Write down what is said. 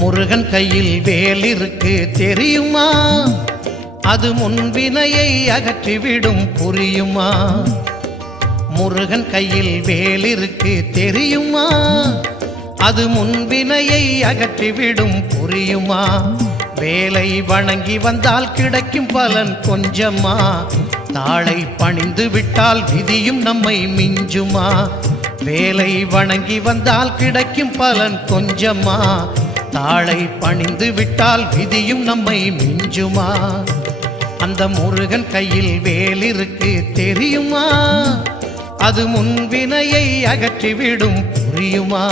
முருகன் கையில் வேல் இருக்கு தெரியுமா? அது முன்வினையை அகற்றிவிடும் புரியுமா? முருகன் கையில் வேல் இருக்கு தெரியுமா? அது முன்வினையை அகற்றிவிடும் புரியுமா? வேலை வணங்கி வந்தால் கிடைக்கும் பலன் கொஞ்சமா? தாளை பணிந்து விட்டால் விதியும் நம்மை மிஞ்சுமா? வேலை வணங்கி வந்தால் கிடைக்கும் பலன் கொஞ்சமா? தாளை பணிந்து விட்டால் விதியும் நம்மை மிஞ்சுமா? அந்த முருகன் கையில் வேல் இருக்கு தெரியுமா? அது முன்வினையை அகற்றிவிடும் புரியுமா?